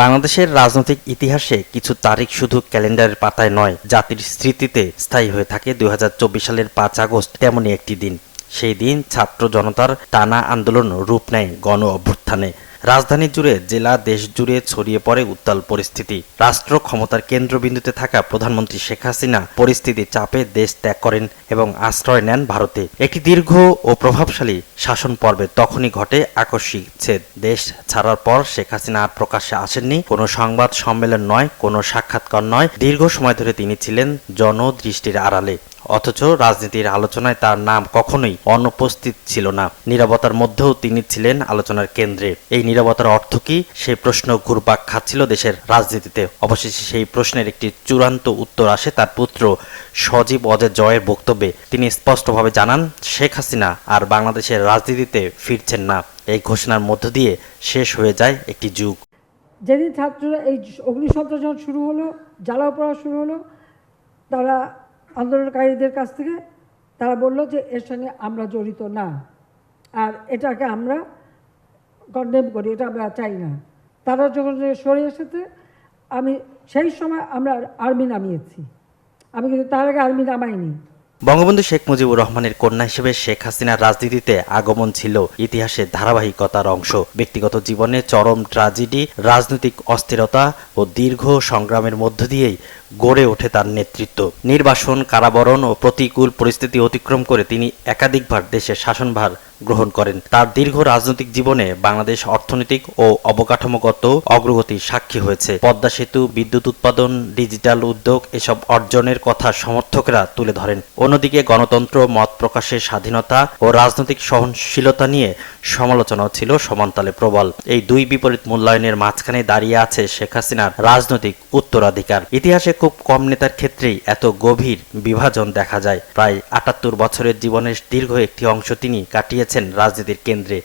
বাংলাদেশের রাজনৈতিক ইতিহাসে কিছু তারিখ শুধু ক্যালেন্ডারের পাতায় নয়, জাতির স্মৃতিতে স্থায়ী হয়ে থাকে। ২০২৪ সালের ৫ আগস্ট তেমনই একটি দিন। সেই দিন ছাত্র জনতার টানা আন্দোলন রূপ নেয় গণ অভ্যুত্থানে। রাজধানী জুড়ে, জেলা, দেশ জুড়ে ছড়িয়ে পড়ে উত্তাল পরিস্থিতি। রাষ্ট্র ক্ষমতার কেন্দ্রবিন্দুতে থাকা প্রধানমন্ত্রী শেখ হাসিনা পরিস্থিতির চাপে দেশ ত্যাগ করেন এবং আশ্রয় নেন ভারতে। একটি দীর্ঘ ও প্রভাবশালী শাসন পর্বে তখনই ঘটে আকস্মিক ছেদ। দেশ ছাড়ার পর শেখ হাসিনা আর প্রকাশ্যে আসেননি। কোনো সংবাদ সম্মেলন নয়, কোনো সাক্ষাৎকার নয়। দীর্ঘ সময় ধরে তিনি ছিলেন জনদৃষ্টির আড়ালে। অথচ রাজনীতির আলোচনায় তার নাম কখনোই অনুপস্থিত ছিল না। নীরবতার মধ্যেও তিনি ছিলেন আলোচনার কেন্দ্রে। এই নীরবতার অর্থ কি? সেই প্রশ্ন ঘুরপাক খাচ্ছিল দেশের রাজনীতিতে। অবশেষে সেই প্রশ্নের একটি চূড়ান্ত উত্তর আসে তার পুত্র সজীব ওয়াজেদ জয়ের বক্তব্যে। তিনি স্পষ্টভাবে জানান, শেখ হাসিনা আর বাংলাদেশের রাজনীতিতে ফিরছেন না। এই ঘোষণার মধ্য দিয়ে শেষ হয়ে যায় একটি যুগ। যেদিন ছাত্ররা এই অগ্নিসন্ত্রাস যখন শুরু হলো, জ্বালাও পড়া শুরু হলো, তারা আন্দোলনকারীদের কাছ থেকে তারা বলল যে এর সঙ্গে আমরা জড়িত না, আর এটাকে আমরা কন্ডেম করি, এটা আমরা চাই না। তারা যখন সরে এসেছে, আমি সেই সময় আমরা আর্মি নামিয়েছি। আমি কিন্তু তার আগে আর্মি নামাইনি। বঙ্গবন্ধু শেখ মুজিবুর রহমানের কন্যা হিসেবে শেখ হাসিনার রাজনীতিতে আগমন ছিল ইতিহাসের ধারাবাহিকতার অংশ। ব্যক্তিগত জীবনে চরম ট্র্যাজেডি, রাজনৈতিক অস্থিরতা ও দীর্ঘ সংগ্রামের মধ্য দিয়েই গড়ে ওঠে তার নেতৃত্ব। নির্বাসন, কারাবরণ ও প্রতিকূল পরিস্থিতি অতিক্রম করে তিনি একাধিকবার দেশের শাসনভার গ্রহণ করেন। তার দীর্ঘ রাজনৈতিক জীবনে বাংলাদেশ অর্থনৈতিক ও অবকাঠামোগত অগ্রগতির সাক্ষী হয়েছে। পদ্মা সেতু, বিদ্যুৎ উৎপাদন, ডিজিটাল উদ্যোগ, এসব অর্জনের কথা সমর্থকরা তুলে ধরেন। অন্যদিকে গণতন্ত্র, মত প্রকাশের স্বাধীনতা ও রাজনৈতিক সহনশীলতা নিয়ে সমালোচনাও ছিল সমানতালে প্রবল। এই দুই বিপরীত মূল্যায়নের মাঝখানে দাঁড়িয়ে আছে শেখ হাসিনার রাজনৈতিক উত্তরাধিকার। ইতিহাসে খুব কম নেতার ক্ষেত্রেই এত গভীর বিভাজন দেখা যায়। প্রায় ৭৮ বছরের জীবনের দীর্ঘ একটি অংশ তিনি কাটিয়েছেন রাজনীতির কেন্দ্রে,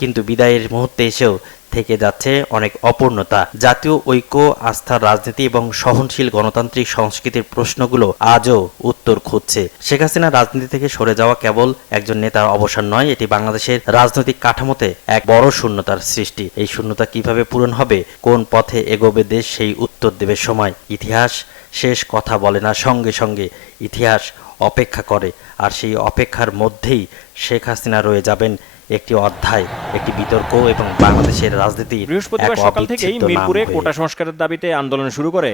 কিন্তু বিদায়ের মুহূর্তে এসেও থেকে যাচ্ছে অনেক অপূর্ণতা। জাতীয় ঐক্য, আস্থার রাজনীতি এবং সহনশীল গণতান্ত্রিক সংস্কৃতির প্রশ্নগুলো আজও উত্তর খুঁজছে। শেখ হাসিনা রাজনীতি থেকে সরে যাওয়া কেবল একজন নেতার অবসান নয়, এটি বাংলাদেশের রাজনৈতিক কাঠামোতে এক বড় শূন্যতার সৃষ্টি। এই শূন্যতা কিভাবে পূরণ হবে, কোন পথে এগোবে দেশ, সেই উত্তর দেবে সময়। ইতিহাস শেষ কথা বলে না, সঙ্গে সঙ্গে ইতিহাস অপেক্ষা করে। আর সেই অপেক্ষার মধ্যেই শেখ হাসিনা রয়ে যাবেন একটি অধ্যায়, একটি বিতর্ক এবং বাংলাদেশের রাজনীতির বৃহস্পতিবার সকাল থেকেই মিরপুরে কোটা সংস্কারের দাবিতে আন্দোলন শুরু করে